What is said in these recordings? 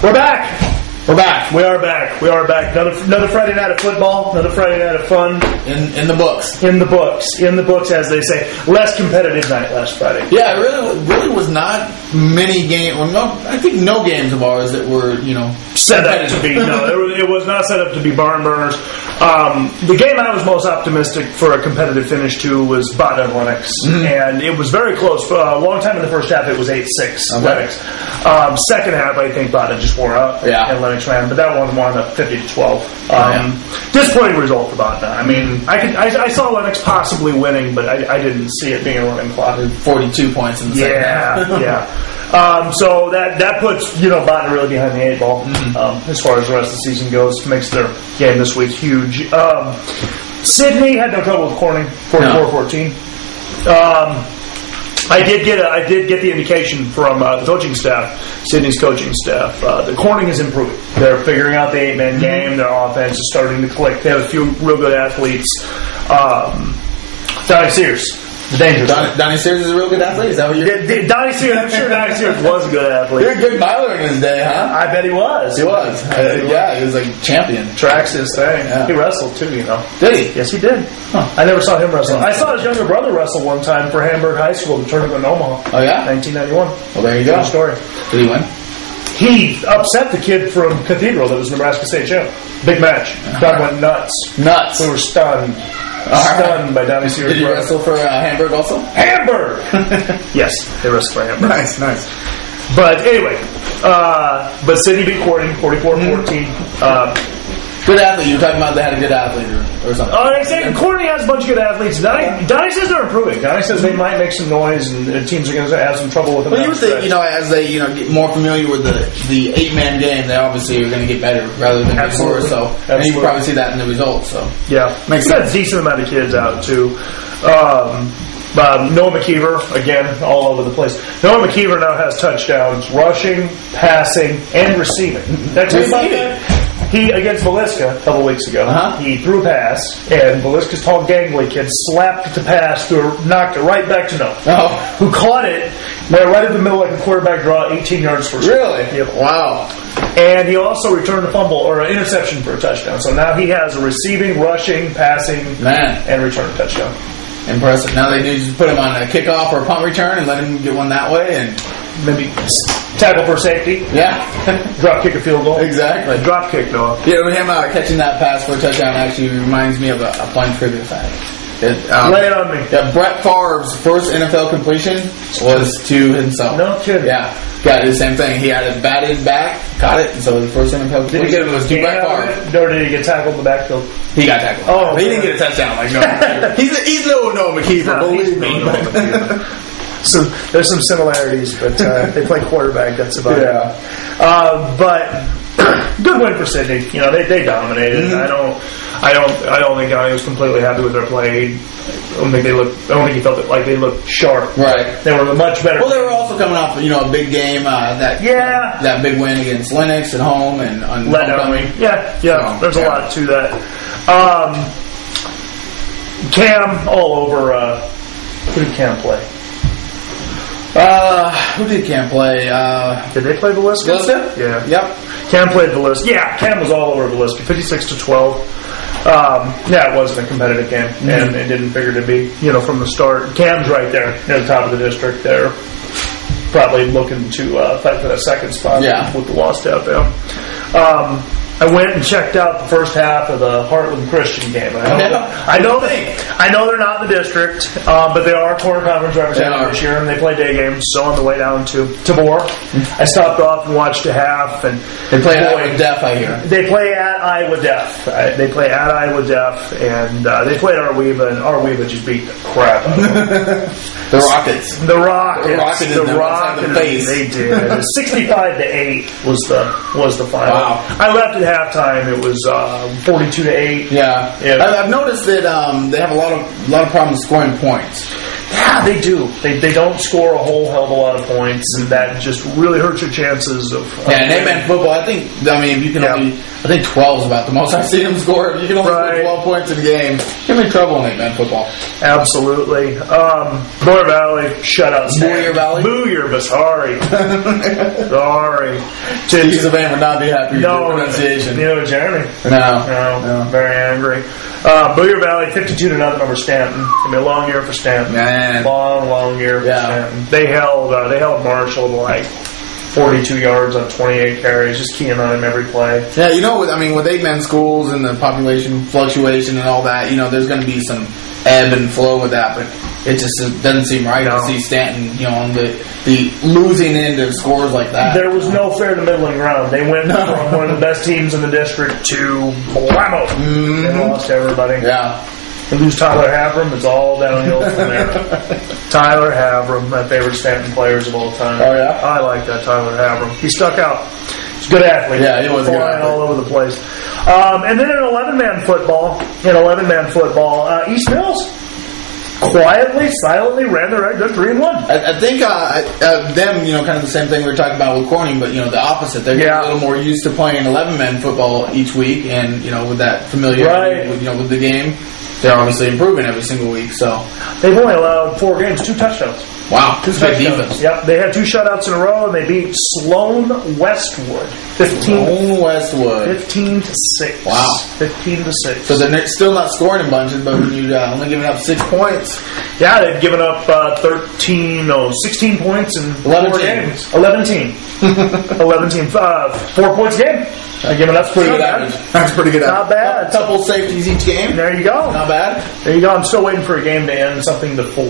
We're back. We're back. We are back. We are back. Another Friday night of football. Another Friday night of fun. In the books. In the books. In the books, as they say. Less competitive night last Friday. Yeah, it really was not many games. Well, no, I think no games of ours that were, set up to be. No, it was not set up to be barn burners. The game I was most optimistic for a competitive finish to was Bata and Lennox. Mm-hmm. And it was very close. For a long time in the first half, it was 8-6 Lennox. Second half, I think Bata just wore up. Yeah. And Lennox ran, but that one wound up 50-12. Disappointing result for Bata. I mean, I saw Lennox possibly winning, but I didn't see it being a running clock. 42 points in the second half. Yeah. So that puts Bata really behind the eight ball as far as the rest of the season goes. Makes their game this week huge. Sydney had no trouble with Corning, 44-14. I did get the indication from the coaching staff, Sydney's coaching staff. The Corning is improving. They're figuring out the 8-man game. Their offense is starting to click. They have a few real good athletes. Donnie Sears. The dangerous. Donnie Sears is a real good athlete? Is that what you're... Donnie Sears, I'm sure Donnie Sears was a good athlete. You're a good miler in his day, huh? I bet he was. He was. He was like champion. Track's his thing. Yeah. He wrestled too, Did he? Yes, he did. Huh. I never saw him wrestle. I saw his younger brother wrestle one time for Hamburg High School in the tournament in Omaha. Oh, yeah? 1991. Well, there you go. Good story. Did he win? He upset the kid from Cathedral that was Nebraska State champ. Big match. Crowd went nuts. Nuts. We were stunned. Stunned by Donnie Sears. Did you wrestle for Hamburg also? Hamburg! Yes, they wrestled for Hamburg. Nice. But anyway, but Sydney beat Corning 44-14. Good athlete. You were talking about they had a good athlete or something. I say Corning has a bunch of good athletes. Donnie says they're improving. Donnie says they might make some noise and teams are going to have some trouble with them. Well, you would think, as they get more familiar with the 8-man game, they obviously are going to get better rather than before. So, and you can probably see that in the results. So, yeah, makes sense. Got a decent amount of kids out too. Noah McKeever, again, all over the place. Noah McKeever now has touchdowns, rushing, passing, and receiving. Did I tell you about that? He, against Villisca a couple weeks ago, he threw a pass, and Villisca's tall, gangly kid slapped the pass, knocked it right back to Noah, who caught it, went right in the middle like a quarterback draw, 18 yards for a score. Really? Yep. Wow. And he also returned a fumble or an interception for a touchdown. So now he has a receiving, rushing, passing, and return touchdown. Impressive. Now they do just put him on a kickoff or a punt return and let him get one that way, and maybe tackle for safety. Yeah. Drop kick a field goal. Exactly. Drop kick, Noah. Yeah, him catching that pass for a touchdown actually reminds me of a fun trivia fact. Lay it on me. Yeah, Brett Favre's first NFL completion was to himself. No kidding. Yeah. Got the same thing. He had it batted back, caught it, and so the first NFL completion did he get was to Brett Favre. Or did he get tackled in the backfield? He got tackled. Oh, he didn't get a touchdown like no. He's no Noah McKeever, believe me. So there's some similarities, but they play quarterback. That's about it. But good win for Sydney. They dominated. Mm-hmm. I don't think Donnie was completely happy with their play. I don't think he felt like they looked sharp. Right. They were much better. Well, they were also coming off a big game. That big win against Lennox at home and on homecoming. Yeah. So, there's a lot to that. Cam all over. Who did Cam play? Who did Cam play? Did they play Villisca? Yeah. Yep. Cam played Villisca. Yeah, Cam was all over Villisca, 56-12. It wasn't a competitive game, and it didn't figure to be, from the start. Cam's right there near the top of the district. They're probably looking to fight for that second spot with the loss out there. I went and checked out the first half of the Heartland Christian game. I know they're not in the district, but they are quarter conference representative this year, and they play day games. So on the way down to Tabor, I stopped off and watched a half. And they play at Iowa Deaf, I hear. They play at Iowa Deaf. They play at Iowa Deaf, and they played Arweva, and Arweva just beat the crap out of them. The Rockets. The Rockets. They did. 65-8 was the final. Wow. I left at halftime. It was 42-8. Yeah. I've noticed that they have a lot of problems scoring points. Yeah, they do. They don't score a whole hell of a lot of points, and that just really hurts your chances of. Yeah, in 8-man football, if you can only, I think 12 is about the most I've seen them score. If you can only score 12 points in a game, you're in trouble in 8-man football. Absolutely. Boyer Valley, shutout. Boyer Valley? Booyer, sorry. Sorry. He's a man would not be happy with the pronunciation. Jeremy. No. Very angry. Booyer Valley, 52-0 over Stanton. It's gonna be a long year for Stanton. Man. Long year for Stanton. They held Marshall to like 42 yards on 28 carries, just keying on him every play. Yeah, with 8-man schools and the population fluctuation and all that, there's going to be some ebb and flow with that, but it just doesn't seem right to see Stanton, on the losing end of scores like that. There was no fair to middling ground. They went from one of the best teams in the district to blammo. Mm-hmm. They lost everybody. Yeah. They lose Tyler Havram, it's all downhill from there. Tyler Havram, my favorite Stanton players of all time. Oh, yeah? I like that Tyler Havram. He stuck out. He's a good athlete. Yeah, he was a good athlete. All over the place. And then in 11-man football, East Mills quietly, silently ran their record. They're 3-1. I think them, kind of the same thing we were talking about with Corning, but the opposite. They're getting a little more used to playing 11-man football each week, and with that familiarity with the game, they're obviously improving every single week. So they've only allowed 4 games, 2 touchdowns. Wow, good defense. Yep, they had 2 shutouts in a row, and they beat Sloan Westwood 15-6. Wow, 15-6. So they're still not scoring in bunches, but when you only giving up 6 points. Yeah, they've given up 16 points in 4 games. 11 4 points a game. That's pretty good average. That's pretty good average. Not bad. A couple safeties each game. There you go. Not bad. There you go. I'm still waiting for a game to end something to 4.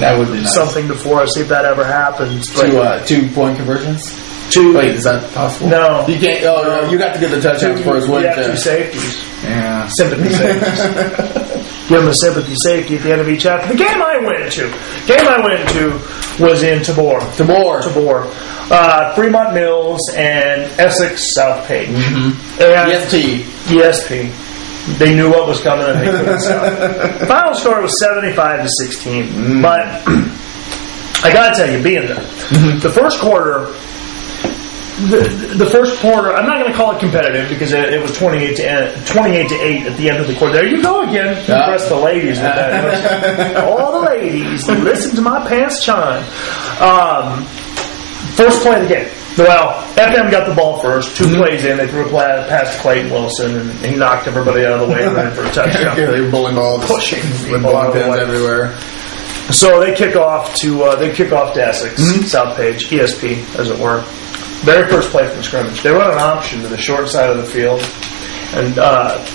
That would be nice. Something to 4. See if that ever happens. 2-point conversions. 2. Wait, is that possible? No. You can't. Oh, no. You got to get the touchdown first. You have 2 safeties. Yeah. Sympathy safeties. Give them a sympathy safety at the end of each half. The game I went to was in Tabor. Fremont Mills and Essex South Page. Mm-hmm. And ESP. They knew what was coming and they couldn't stop. The final score was 75-16. Mm. But I gotta tell you, being there, the first quarter, I'm not going to call it competitive because it was 28 to 8 at the end of the quarter. There you go again. Impress the ladies with that. All the ladies, listen to my pants chime. First play of the game. Well, FM got the ball first. 2 plays in, they threw a pass to Clayton Wilson, and he knocked everybody out of the way and ran for a touchdown. They were bowling balls, pushing with bowling pins everywhere. So they kick off to Essex, South Page, ESP, as it were. Very first play from scrimmage. They run an option to the short side of the field, and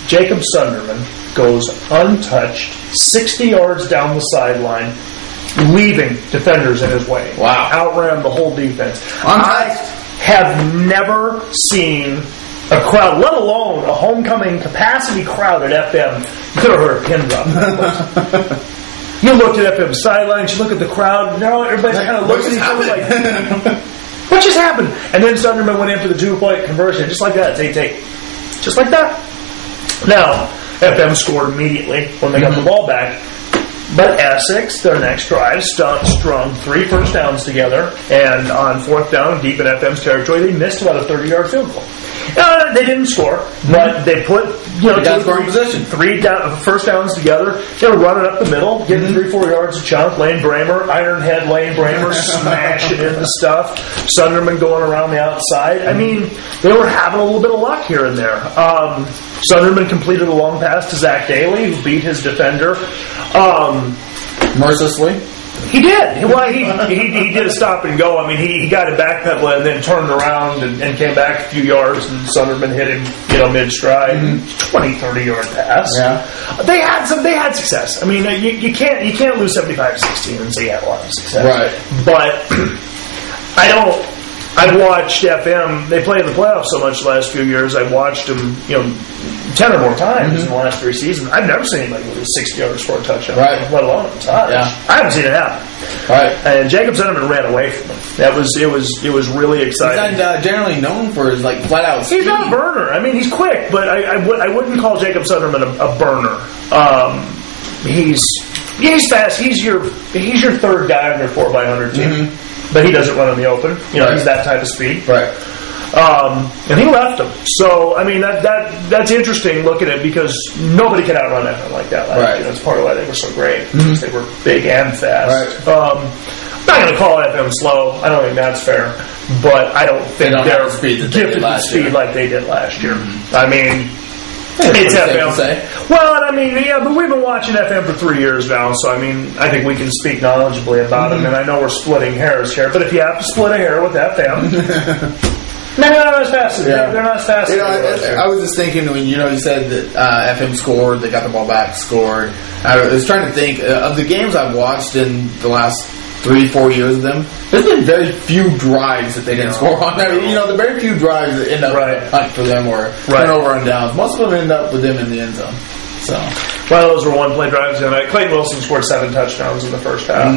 Jacob Sunderman goes untouched, 60 yards down the sideline, leaving defenders in his way. Wow. Outran the whole defense. I have never seen a crowd, let alone a homecoming capacity crowd at FM. You could have heard a pin drop. You looked at FM's sidelines, you look at the crowd, everybody kind of looks at each other like, what just happened? And then Sunderman went in for the 2-point conversion, just like that. Take. Just like that. Now, FM scored immediately when they got the ball back. But Essex, their next drive, strung 3 first downs together, and on 4th down, deep in FM's territory, they missed about a 30-yard field goal. They didn't score, but they put 3 first downs together. They were running up the middle, getting 3-4 yards a chunk. Lane Bramer, Ironhead Lane Bramer, smashing into stuff. Sunderman going around the outside. I mean, they were having a little bit of luck here and there. Sunderman completed a long pass to Zach Daly, who beat his defender. Mercilessly. He did. Well, he did a stop and go. I mean, he got it backpedaling and then turned around and came back a few yards, and Sunderman hit him, mid-stride. 20, 30-yard pass. Yeah. They had success. I mean, you can't lose 75-16 and say you had a lot of success. Right. But I've watched FM. They play in the playoffs so much the last few years. I've watched them, 10 or more times in the last 3 seasons. I've never seen anybody with 60 yards for a touchdown, let alone a touch. Yeah. I haven't seen it happen. Right. And Jacob Sunderman ran away from him. It was really exciting. He's not generally known for his flat out speed. He's not a burner. I mean, he's quick, but I wouldn't call Jacob Sunderman a burner. He's fast. He's your third guy on your 4x100 team, but he doesn't run in the open. He's that type of speed. Right. And he left him. So, I mean, that's interesting looking at it because nobody could outrun FM like that last year. That's part of why they were so great. Because they were big and fast. Right. I'm not going to call FM slow. I don't think that's fair. But I don't think they're gifted with speed like they did last year. I mean, it's FM. Well, I mean, but we've been watching FM for 3 years now, so I mean, I think we can speak knowledgeably about them. And I know we're splitting hairs here, but if you have to split a hair with FM... Maybe not as fast as they're not as fast as I was just thinking when you said that FM scored, they got the ball back, scored. I was trying to think of the games I've watched in the last 3-4 years of them. There's been very few drives that they didn't score on. I mean, the very few drives that end up punt for them or turnover on downs. Most of them end up with them in the end zone. So, well, those were one-play drives. Clayton Wilson scored 7 touchdowns in the first half.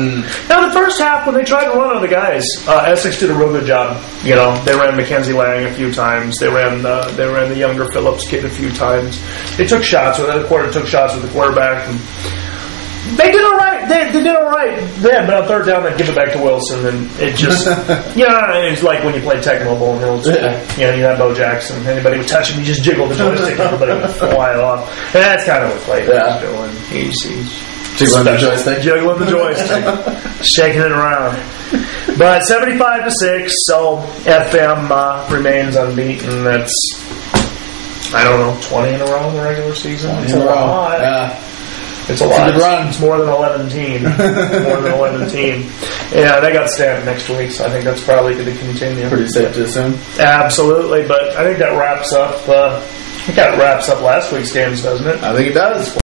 Now, the first half, when they tried to run on the guys, Essex did a real good job. They ran Mackenzie Lang a few times. They ran the younger Phillips kid a few times. They took shots with the quarterback. And they did all right. They did all right then, but on third down, they give it back to Wilson, and it just, it's like when you play Tecmo Bowl in middle school. You had Bo Jackson. Anybody would touch him, you just jiggle the joystick, everybody would fly off. And that's kind of what Clayton was doing. He's jiggling the joystick, shaking it around. But 75-6, so FM remains unbeaten. That's, 20 in a row in the regular season. It's a lot. Yeah. It's a lot. It's a good run. It's more than 11 team. Yeah, they got stamped next week, so I think that's probably going to continue. Pretty safe to assume. Absolutely, but I think that wraps up. Last week's games, doesn't it? I think it does.